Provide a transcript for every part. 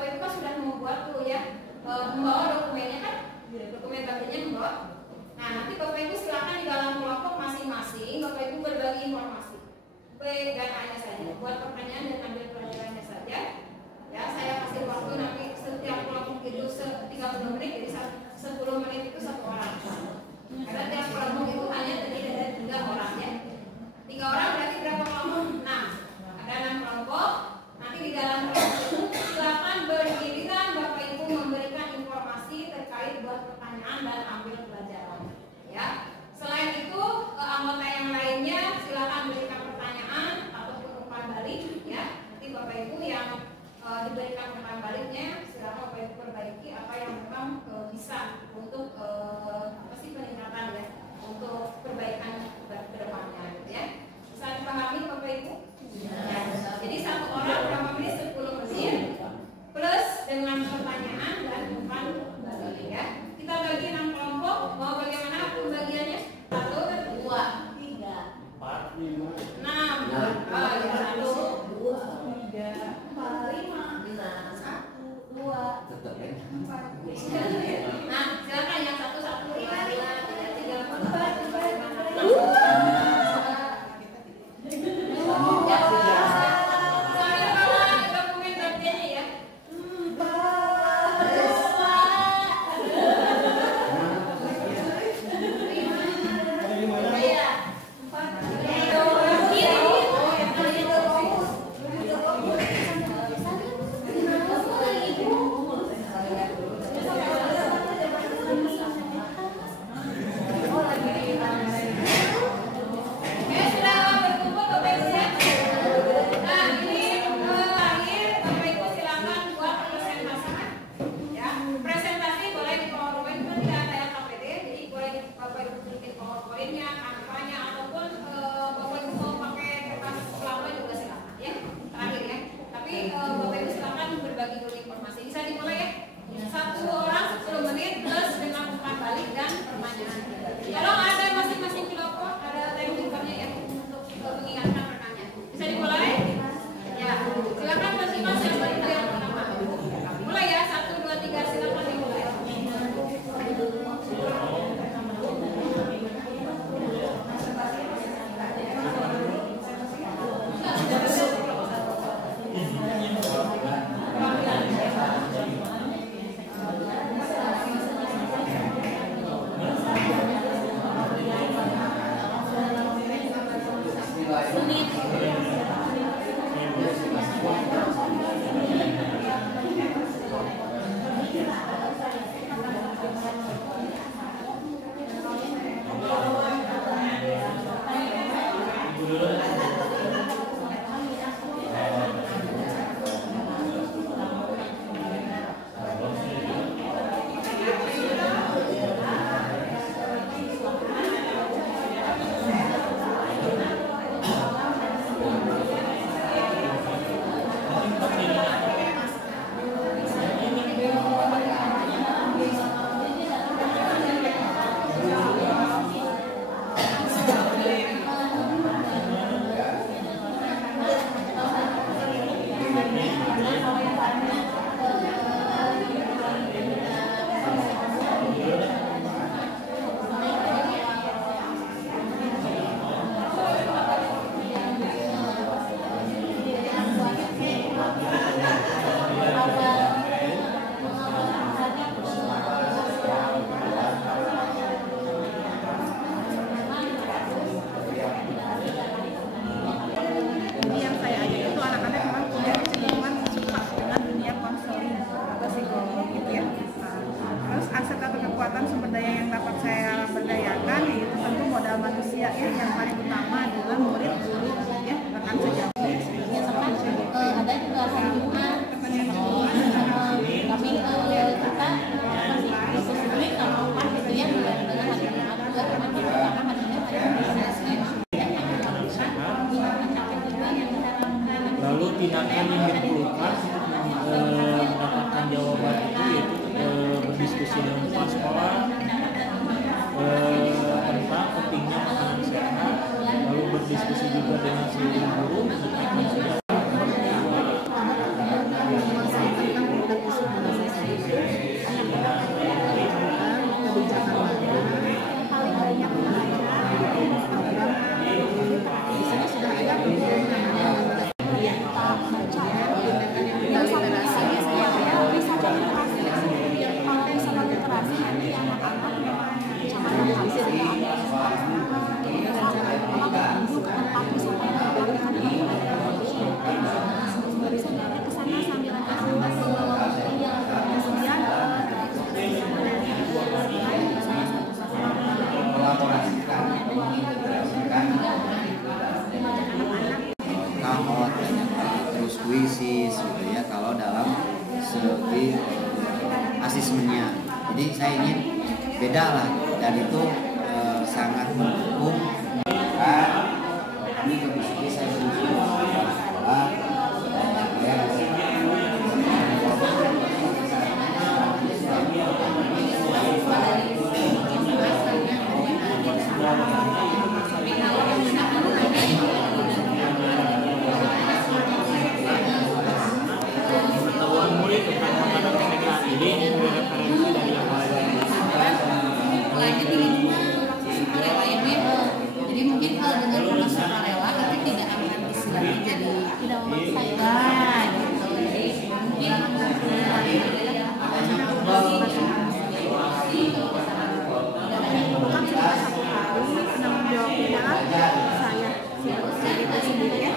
Bapak Ibu kan sudah membuat tuh ya, membawa dokumennya kan, dokumen bagiannya membawa. Nah, nanti Bapak Ibu silakan di dalam kelompok masing-masing Bapak Ibu berbagi informasi B dan A-nya saja, buat pertanyaan dan ambil pelajarannya saja. Ya, saya kasih waktu nanti setiap kelompok itu 30 menit, jadi 10 menit itu 1 orang. Karena tiap kelompok itu hanya terdiri dari 3 orang ya. 3 orang berarti berapa kelompok? 6. Ada 6 kelompok. Nanti di dalam kelompok itu silakan bergiliran Bapak Ibu memberikan informasi terkait buat pertanyaan dan ambil pelajaran. Ya. Selain itu anggota yang lainnya silakan berikan pertanyaan ataupun umpan balik ya. Nanti Bapak Ibu yang diberikan umpan baliknya silakan Bapak Ibu perbaiki apa yang memang bisa untuk apa sih peningkatan ya, untuk perbaikan ke depannya gitu ya. Bisa dipahami Bapak Ibu? Ya. Jadi 1 orang berapa menit? 10 menit plus dengan pertanyaan dan umpan balik ya. Kita bagi 6 kelompok. Mau bagaimana pembagiannya? 1, 2, 3, 4, 5, 6. Oh, ya 1, 2, 3, 4, 5, 1, 2, 4. Nah, silakan yang 1, 1, 5, 3, 4, 5, 6. tindakan yang diperlukan mendapatkan jawaban itu yaitu berdiskusi dengan kepala sekolah tentang pentingnya makanan sehat terus kuisis gitu ya kalau dalam segi asesmennya. Jadi saya ingin beda lah, dan itu sangat mendukung kami kondisi saya mulainya di lingkungan sukarela ini, jadi mungkin kalau dengan pola sukarela tapi tidak akan istilahnya jadi tidak memaksakan gitu. Jadi penanggung jawabnya saya kita sendiri ya.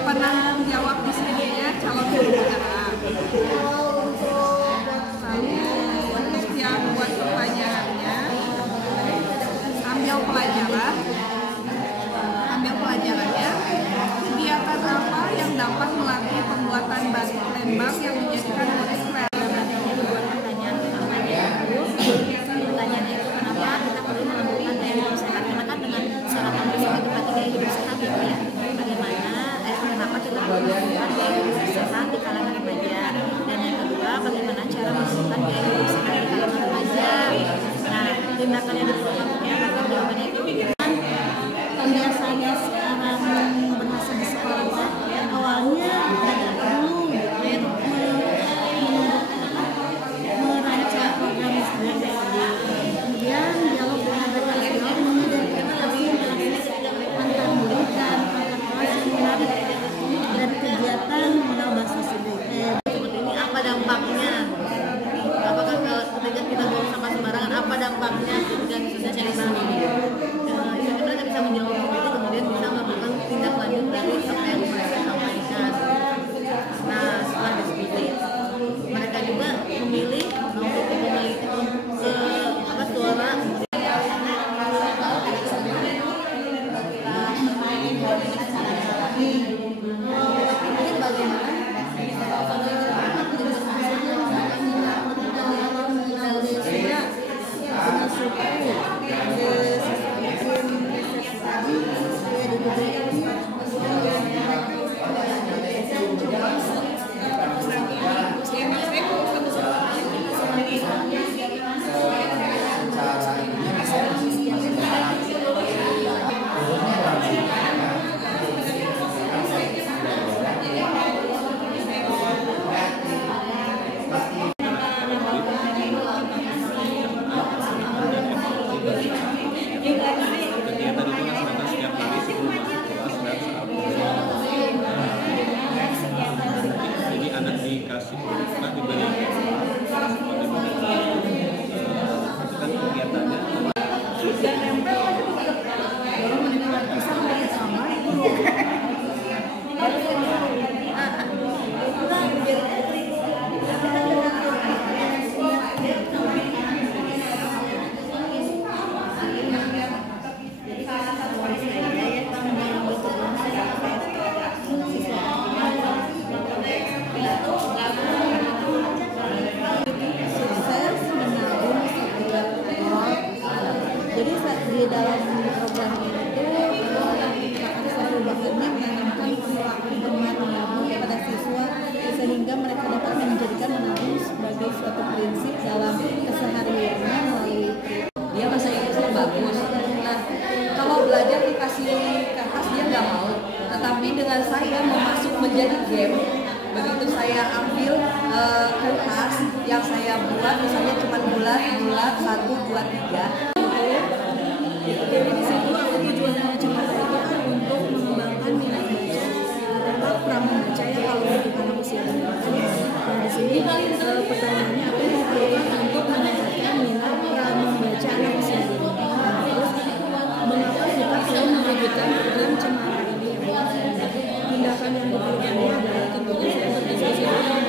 Penanggung jawab di sininya calon pembicara. Lalu yang buat pertanyaannya ambil pelajarannya kegiatan apa yang dapat melatih pembuatan bahan lembab yang menjadikan murid Pertanyaan itu kenapa kita perlu melakukan gaya hidup sehat, karena kan dengan secara komprehensif itu berarti gaya hidup sehat gitu ya. Kenapa kita perlu melakukan gaya hidup sehat di kalangan remaja, dan yang kedua bagaimana cara melakukan gaya hidup sehat di kalangan remaja. Nah, tindakan yang diperlukan maka jawabannya itu biasanya sekarang berhasil di sekolah ya, awalnya tidak perlu merancang program studi, kemudian dialog dengan rekan-rekan menyediakan tentang murid dan kelas yang menarik dari kegiatan modal bahasa studi. Seperti ini apa dampaknya? Apakah ketika kita buang sampah sembarangan, apa dampaknya ketika sudah cari bahan ini? Itu mereka bisa menjawab sendiri, kemudian bisa melakukan tindak lanjut dari apa yang mereka sampaikan. Nah, setelah diskusi, mereka juga memilih untuk memilih suara. dalam program ini perubahannya menanamkan perilaku benar menabung pada siswa sehingga mereka dapat menjadikan menabung sebagai suatu prinsip dalam kesehariannya melalui dia bahasa Inggrisnya bagus. Nah, kalau belajar dikasih kertas dia nggak mau. Tetapi dengan saya memasuk menjadi game, begitu saya ambil kertas yang saya buat, misalnya cuma bulat 1, 2, 3. Jadi di situ tujuannya Cemara itu kan untuk mengembangkan minat baca terutama pramembaca ya kalau untuk anak usia dini. Nah di sini pertanyaannya apa yang diperlukan untuk meningkatkan minat pramembaca anak usia dini. Terus mengapa kita perlu mewujudkan program Cemara ini? Tindakan yang diperlukan ini adalah tentunya seperti sosial dan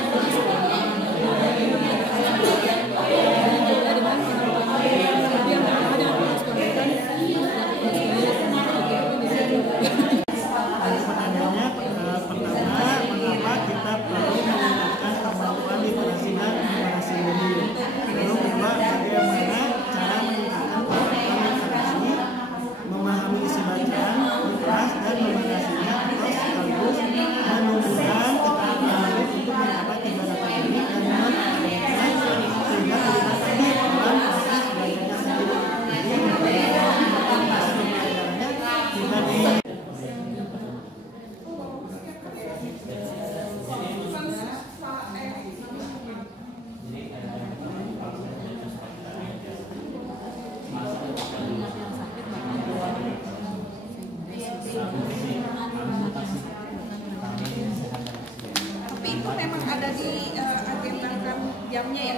itu memang ada di agendakan jamnya ya.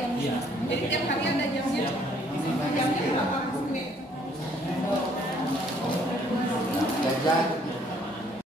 Jadi tiap hari ada jamnya. Jamnya berapa?